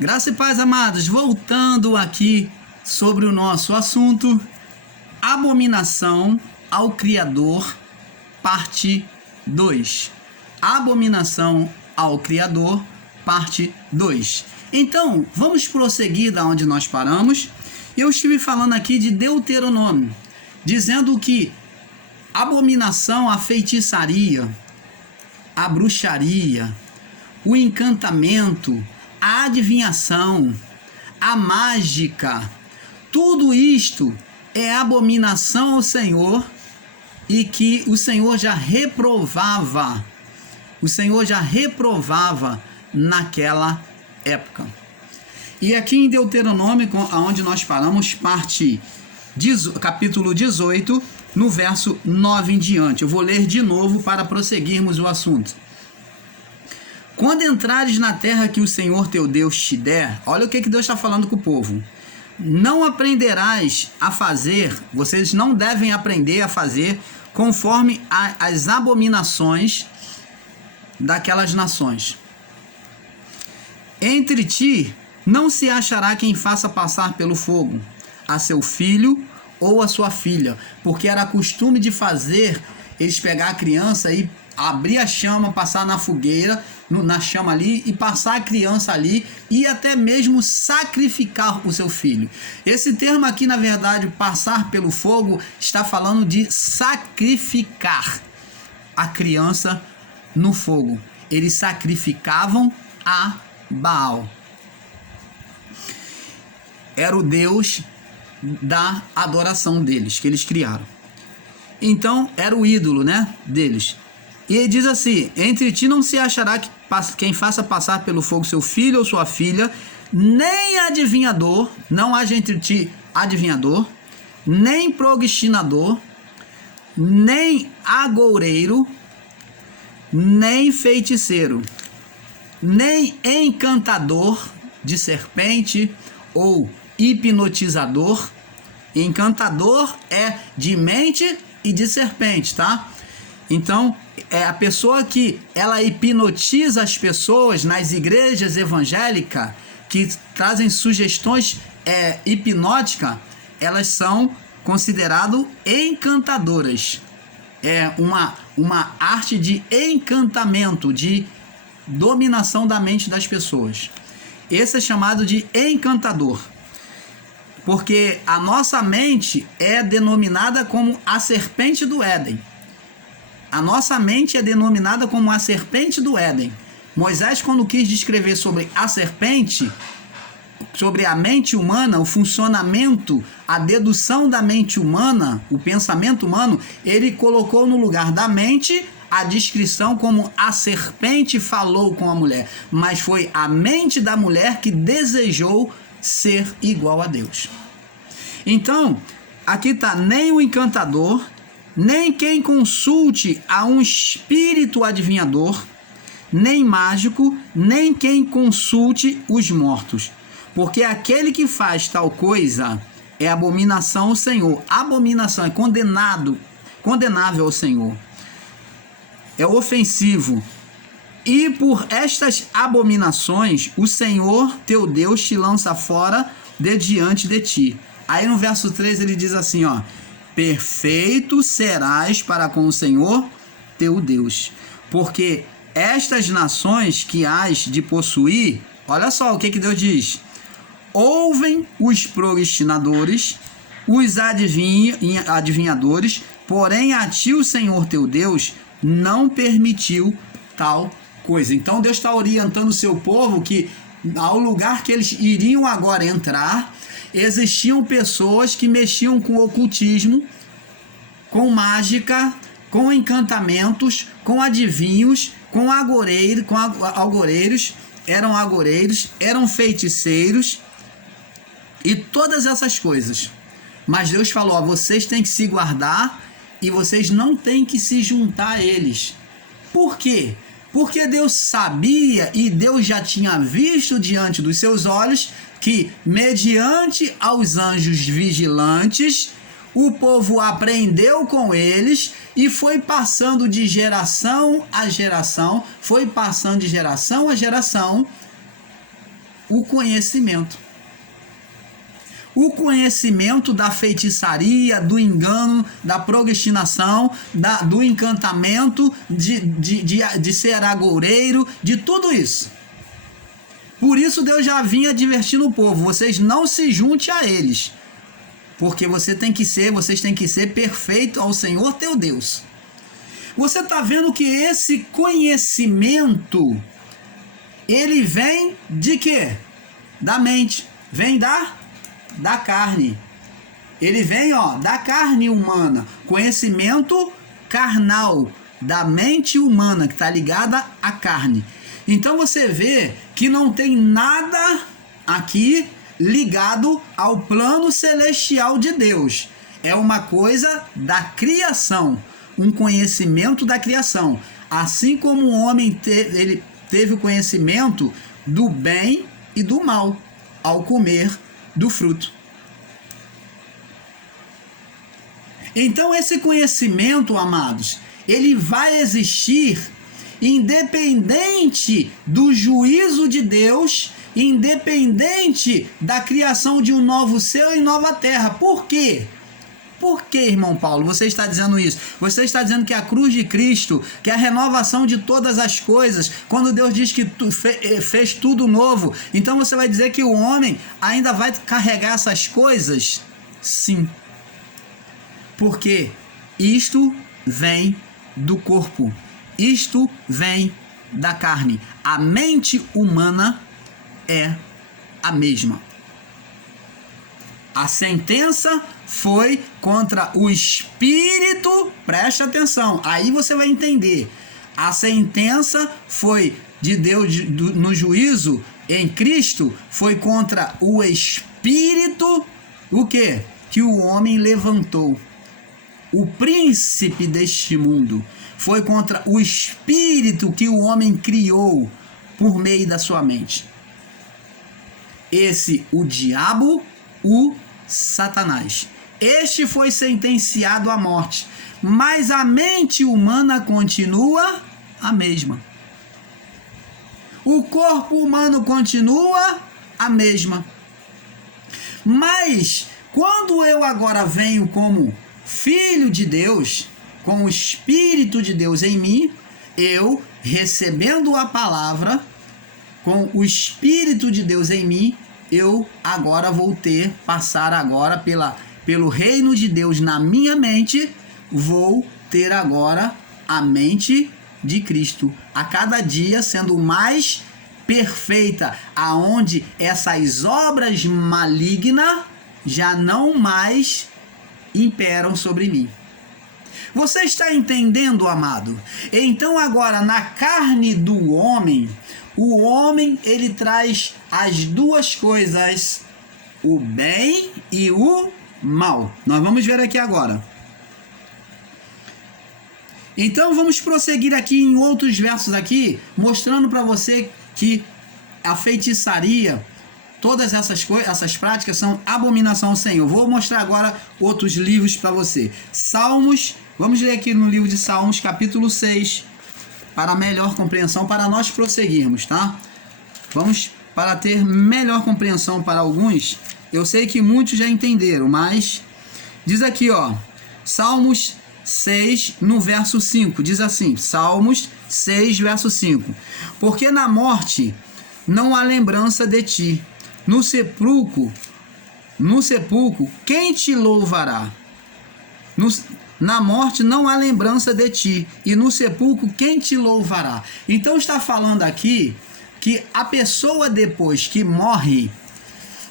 Graça e paz, amados, voltando aqui sobre o nosso assunto, abominação ao Criador, parte 2. Abominação ao Criador, parte 2. Então, vamos prosseguir da onde nós paramos. Eu estive falando aqui de Deuteronômio, dizendo que abominação à feitiçaria, à bruxaria, o encantamento, a adivinhação, a mágica, tudo isto é abominação ao Senhor e que o Senhor já reprovava. O Senhor já reprovava naquela época. E aqui em Deuteronômio, onde nós paramos, capítulo 18, no verso 9 em diante. Eu vou ler de novo para prosseguirmos o assunto. Quando entrares na terra que o Senhor teu Deus te der, olha o que Deus está falando com o povo. Não aprenderás a fazer, vocês não devem aprender a fazer conforme as abominações daquelas nações. Entre ti não se achará quem faça passar pelo fogo a seu filho ou a sua filha, porque era costume de fazer eles pegar a criança e abrir a chama, passar na fogueira, na chama ali, e passar a criança ali, e até mesmo sacrificar o seu filho. Esse termo aqui, na verdade, passar pelo fogo, está falando de sacrificar a criança no fogo. Eles sacrificavam a Baal. Era o Deus da adoração deles, que eles criaram. Então, era o ídolo, deles. E ele diz assim: entre ti não se achará quem faça passar pelo fogo seu filho ou sua filha, nem adivinhador, não haja entre ti adivinhador, nem prognosticador, nem agoureiro, nem feiticeiro, nem encantador de serpente ou hipnotizador. Encantador é de mente e de serpente, tá? Então, é a pessoa que ela hipnotiza as pessoas nas igrejas evangélicas, que trazem sugestões hipnóticas, elas são consideradas encantadoras. É uma arte de encantamento, de dominação da mente das pessoas. Esse é chamado de encantador, porque a nossa mente é denominada como a serpente do Éden. A nossa mente é denominada como a serpente do Éden. Moisés, quando quis descrever sobre a serpente, sobre a mente humana, o funcionamento, a dedução da mente humana, o pensamento humano, ele colocou no lugar da mente a descrição como a serpente falou com a mulher. Mas foi a mente da mulher que desejou ser igual a Deus. Então, aqui está: nem o encantador, nem quem consulte a um espírito adivinhador, nem mágico, nem quem consulte os mortos. Porque aquele que faz tal coisa é abominação ao Senhor. Abominação é condenável ao Senhor. É ofensivo. E por estas abominações, o Senhor teu Deus te lança fora de diante de ti. Aí no verso 3 ele diz assim, perfeito serás para com o Senhor teu Deus, porque estas nações que hás de possuir, olha só o que Deus diz: ouvem os prognosticadores, os adivinhadores, porém a ti o Senhor teu Deus não permitiu tal coisa. Então Deus está orientando o seu povo que ao lugar que eles iriam agora entrar, existiam pessoas que mexiam com ocultismo, com mágica, com encantamentos, com adivinhos, com agoureiros, eram feiticeiros e todas essas coisas. Mas Deus falou: vocês têm que se guardar e vocês não têm que se juntar a eles. Por quê? Porque Deus sabia e Deus já tinha visto diante dos seus olhos que, mediante aos anjos vigilantes, o povo aprendeu com eles e foi passando de geração a geração, o conhecimento. O conhecimento da feitiçaria, do engano, da procrastinação, do encantamento, de ser agoureiro, de tudo isso. Por isso Deus já vinha advertindo o povo: vocês não se juntem a eles, porque vocês têm que ser perfeito ao Senhor teu Deus. Você está vendo que esse conhecimento, ele vem de quê? Da mente, vem da carne. Ele vem, da carne humana, conhecimento carnal, da mente humana, que está ligada à carne. Então você vê que não tem nada aqui ligado ao plano celestial de Deus. É uma coisa da criação, um conhecimento da criação. Assim como o homem ele teve o conhecimento do bem e do mal ao comer do fruto. Então esse conhecimento, amados, ele vai existir independente do juízo de Deus, independente da criação de um novo céu e nova terra. Por quê? Por que, irmão Paulo, você está dizendo isso? Você está dizendo que a cruz de Cristo, que a renovação de todas as coisas, quando Deus diz que fez tudo novo, então você vai dizer que o homem ainda vai carregar essas coisas? Sim. Porque isto vem do corpo, isto vem da carne. A mente humana é a mesma. A sentença foi contra o espírito, preste atenção, aí você vai entender. A sentença foi de Deus no juízo em Cristo, foi contra o espírito, o quê? Que o homem levantou. O príncipe deste mundo foi contra o espírito que o homem criou por meio da sua mente. Esse, o diabo, o Satanás. Este foi sentenciado à morte, mas a mente humana continua a mesma. O corpo humano continua a mesma. Mas quando eu agora venho como filho de Deus, com o Espírito de Deus em mim, eu recebendo a palavra, com o Espírito de Deus em mim, eu agora vou passar agora pelo reino de Deus na minha mente, vou ter agora a mente de Cristo, a cada dia sendo mais perfeita, aonde essas obras malignas já não mais imperam sobre mim. Você está entendendo, amado? Então agora na carne do homem, o homem ele traz as duas coisas, o bem e o mal. Nós vamos ver aqui agora. Então vamos prosseguir aqui em outros versos aqui, mostrando para você que a feitiçaria, todas essas práticas são abominação ao Senhor. Vou mostrar agora outros livros para você. Salmos, vamos ler aqui no livro de Salmos, capítulo 6, para melhor compreensão, para nós prosseguirmos, tá? Vamos, para ter melhor compreensão para alguns, eu sei que muitos já entenderam, mas diz aqui, Salmos 6, no verso 5, diz assim, Salmos 6, verso 5: porque na morte não há lembrança de ti, no sepulcro, quem te louvará? Na morte não há lembrança de ti, e no sepulcro quem te louvará? Então está falando aqui que a pessoa depois que morre,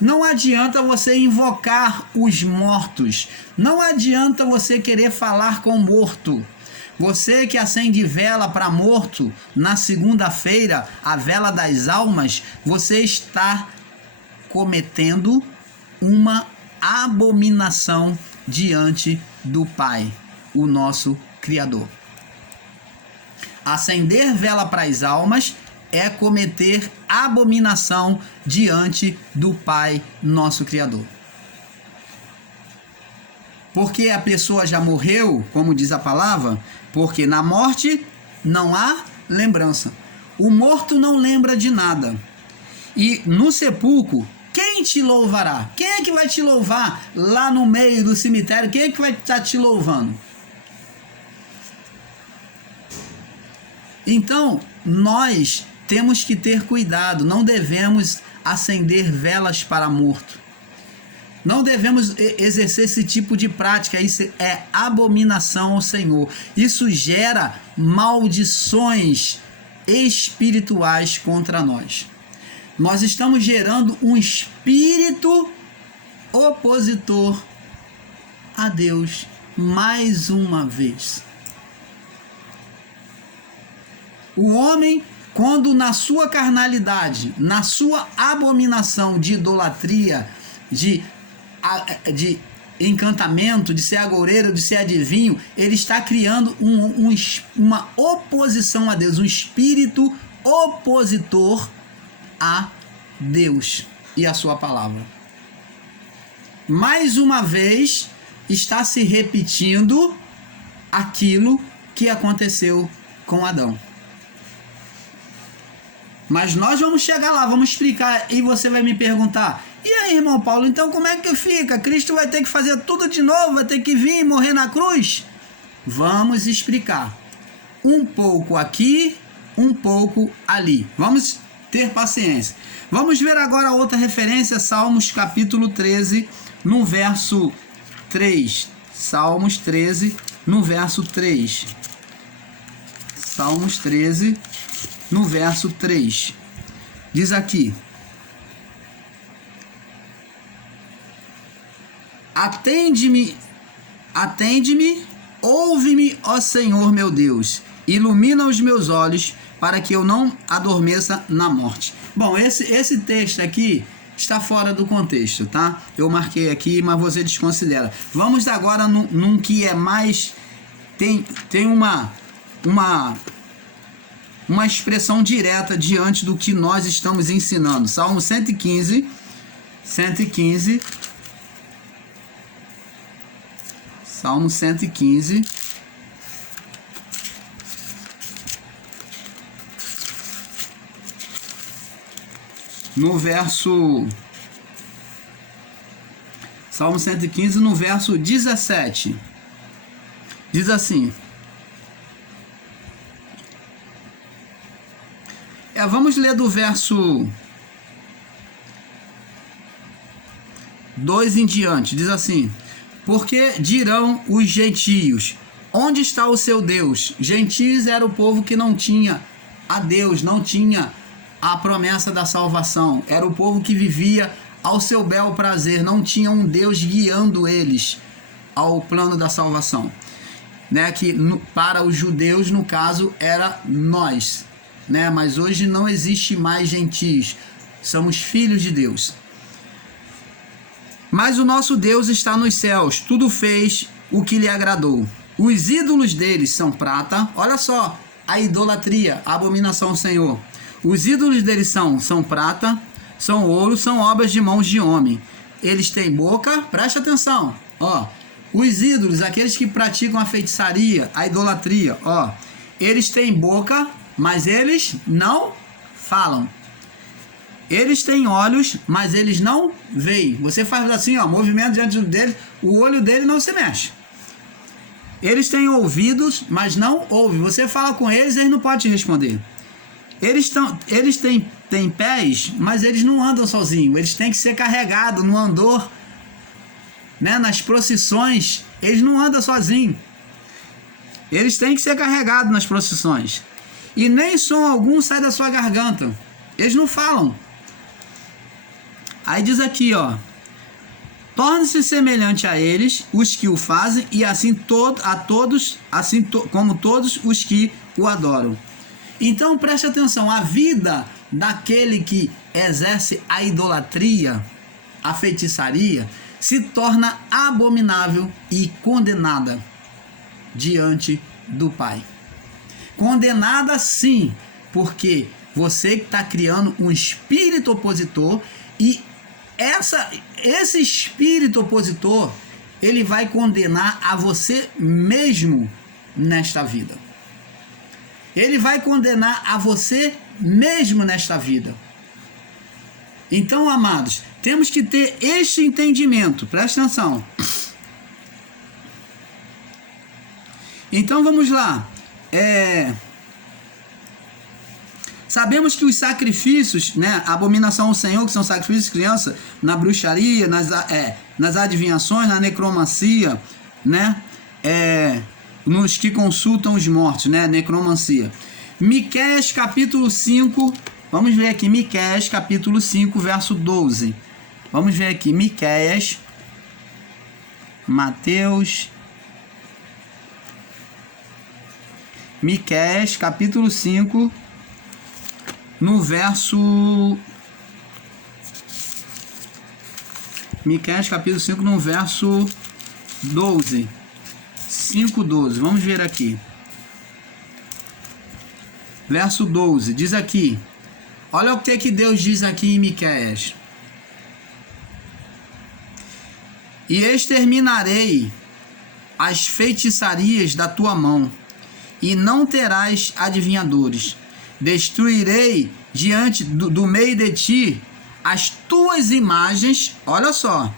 não adianta você invocar os mortos, não adianta você querer falar com o morto. Você que acende vela para morto na segunda-feira, a vela das almas, você está cometendo uma abominação diante do Pai, o nosso Criador. Acender vela para as almas é cometer abominação diante do Pai, nosso Criador. Porque a pessoa já morreu, como diz a palavra, porque na morte não há lembrança. O morto não lembra de nada. E no sepulcro, quem te louvará? Quem é que vai te louvar lá no meio do cemitério? Quem é que vai estar te louvando? Então, nós temos que ter cuidado, não devemos acender velas para morto. Não devemos exercer esse tipo de prática, isso é abominação ao Senhor. Isso gera maldições espirituais contra nós. Nós estamos gerando um espírito opositor a Deus mais uma vez. O homem, quando na sua carnalidade, na sua abominação de idolatria, de encantamento, de ser agoureiro, de ser adivinho, ele está criando uma oposição a Deus, um espírito opositor a Deus e a sua palavra. Mais uma vez está se repetindo aquilo que aconteceu com Adão. Mas nós vamos chegar lá, vamos explicar, e você vai me perguntar: e aí, irmão Paulo, então como é que fica? Cristo vai ter que fazer tudo de novo, vai ter que vir e morrer na cruz? Vamos explicar. Um pouco aqui, um pouco ali. Vamos ter paciência. Vamos ver agora outra referência, Salmos capítulo 13, no verso 3. Salmos 13, no verso 3. Salmos 13, no verso 3. Diz aqui: Atende-me, ouve-me, ó Senhor meu Deus, ilumina os meus olhos, para que eu não adormeça na morte. Bom, esse texto aqui está fora do contexto, tá? Eu marquei aqui, mas você desconsidera. Vamos agora num que é mais... Tem uma expressão direta diante do que nós estamos ensinando. Salmo 115. Salmo 115. No verso... Salmo 115, no verso 17. Diz assim... vamos ler do verso 2 em diante. Diz assim: Porque dirão os gentios, onde está o seu Deus? Gentios era o povo que não tinha a Deus, não tinha a promessa da salvação. Era o povo que vivia ao seu bel prazer, não tinha um Deus guiando eles ao plano da salvação. Né? Que para os judeus, no caso, era nós. Né? Mas hoje não existe mais gentios, somos filhos de Deus. Mas o nosso Deus está nos céus, tudo fez o que lhe agradou. Os ídolos deles são prata, olha só, a idolatria, a abominação ao Senhor. Os ídolos deles são prata, são ouro, são obras de mãos de homem. Eles têm boca, preste atenção, ó. Os ídolos, aqueles que praticam a feitiçaria, a idolatria, ó. Eles têm boca, mas eles não falam. Eles têm olhos, mas eles não veem. Você faz assim, ó, movimento diante dele, o olho dele não se mexe. Eles têm ouvidos, mas não ouvem. Você fala com eles, eles não podem te responder. Eles têm pés, mas eles não andam sozinhos. Eles têm que ser carregados no andor, né? Nas procissões, eles não andam sozinhos. Eles têm que ser carregados nas procissões. E nem som algum sai da sua garganta. Eles não falam. Aí diz aqui, ó: torne-se semelhante a eles, os que o fazem, e assim como todos os que o adoram. Então preste atenção, a vida daquele que exerce a idolatria, a feitiçaria, se torna abominável e condenada diante do Pai. Condenada sim, porque você está criando um espírito opositor, e esse espírito opositor, ele vai condenar a você mesmo nesta vida. Ele vai condenar a você mesmo nesta vida. Então, amados, temos que ter este entendimento. Presta atenção. Então, vamos lá. Sabemos que os sacrifícios, né, a abominação ao Senhor, que são sacrifícios de criança, na bruxaria, nas adivinhações, na necromancia, né, nos que consultam os mortos, né, necromancia. Miqueias capítulo 5, vamos ver aqui, Miqueias capítulo 5, verso 12. Vamos ver aqui, Miqueias, Mateus, Miqueias capítulo 5, no verso... Miqueias capítulo 5, no verso 12. 5:12. Vamos ver aqui. Verso 12. Diz aqui. Olha o que Deus diz aqui em Miqueias. E exterminarei as feitiçarias da tua mão, e não terás adivinhadores. Destruirei diante do meio de ti as tuas imagens, olha só,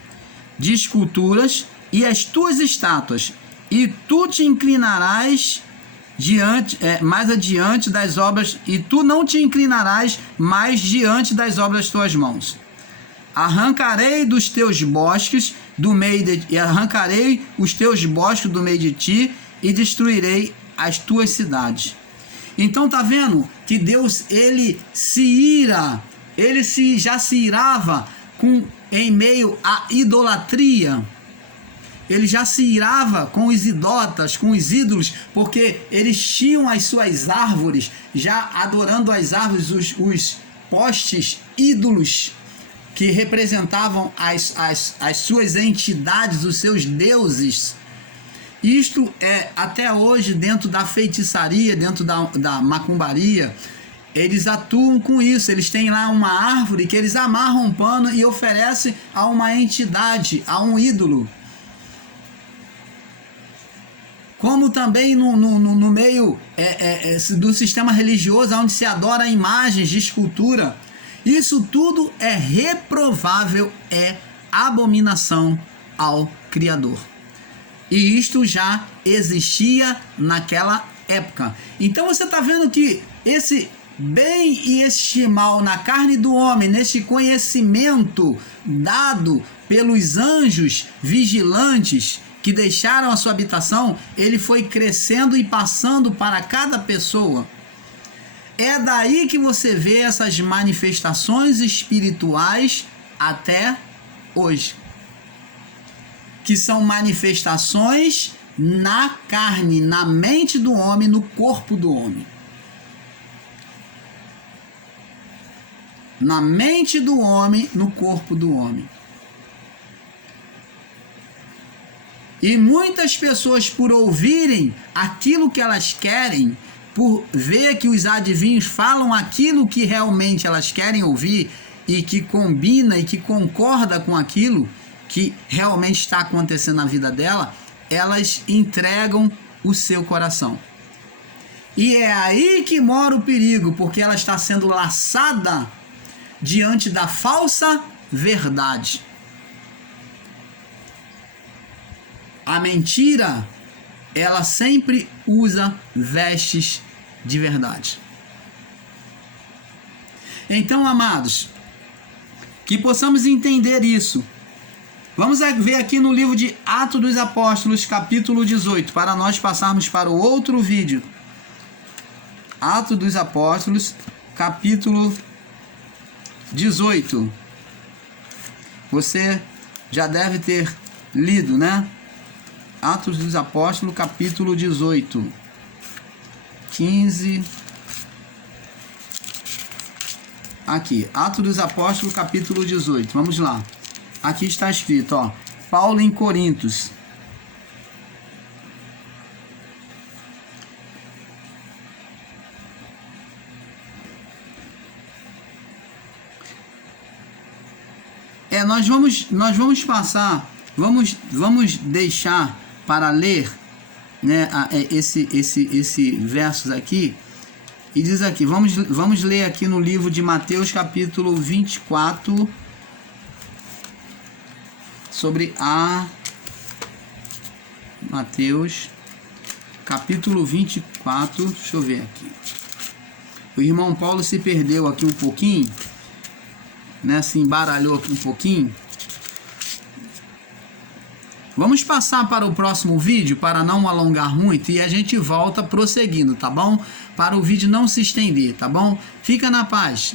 de esculturas e as tuas estátuas, e tu te inclinarás mais adiante das obras, e tu não te inclinarás mais diante das obras das tuas mãos. Arrancarei dos teus bosques arrancarei os teus bosques do meio de ti, e destruirei as tuas cidades. Então tá vendo que Deus, ele se ira, já se irava em meio à idolatria. Ele já se irava com os idólatras, com os ídolos, porque eles tinham as suas árvores, já adorando as árvores, os postes ídolos, que representavam as suas entidades, os seus deuses. Isto é até hoje dentro da feitiçaria, dentro da macumbaria, eles atuam com isso. Eles têm lá uma árvore que eles amarram um pano e oferecem a uma entidade, a um ídolo. Como também no meio do sistema religioso, onde se adora imagens de escultura. Isso tudo é reprovável, é abominação ao Criador. E isto já existia naquela época. Então você está vendo que esse bem e este mal na carne do homem, neste conhecimento dado pelos anjos vigilantes que deixaram a sua habitação, ele foi crescendo e passando para cada pessoa. É daí que você vê essas manifestações espirituais até hoje, que são manifestações na carne, na mente do homem, no corpo do homem. Na mente do homem, no corpo do homem. E muitas pessoas, por ouvirem aquilo que elas querem, por ver que os adivinhos falam aquilo que realmente elas querem ouvir, e que combina e que concorda com aquilo que realmente está acontecendo na vida dela, elas entregam o seu coração. E é aí que mora o perigo, porque ela está sendo laçada diante da falsa verdade. A mentira, ela sempre usa vestes de verdade. Então, amados, que possamos entender isso. Vamos ver aqui no livro de Atos dos Apóstolos, capítulo 18, para nós passarmos para o outro vídeo. Atos dos Apóstolos, capítulo 18. Você já deve ter lido, né? Atos dos Apóstolos, capítulo 18. 15. Aqui, Atos dos Apóstolos, capítulo 18. Vamos lá. Aqui está escrito, ó, Paulo em Corintos. Nós vamos passar, vamos deixar para ler, né, esses versos aqui, E diz aqui, vamos ler aqui no livro de Mateus, capítulo 24, sobre Mateus, capítulo 24, deixa eu ver aqui. O irmão Paulo se perdeu aqui um pouquinho, né? Se embaralhou aqui um pouquinho. Vamos passar para o próximo vídeo, para não alongar muito, e a gente volta prosseguindo, tá bom? Para o vídeo não se estender, tá bom? Fica na paz.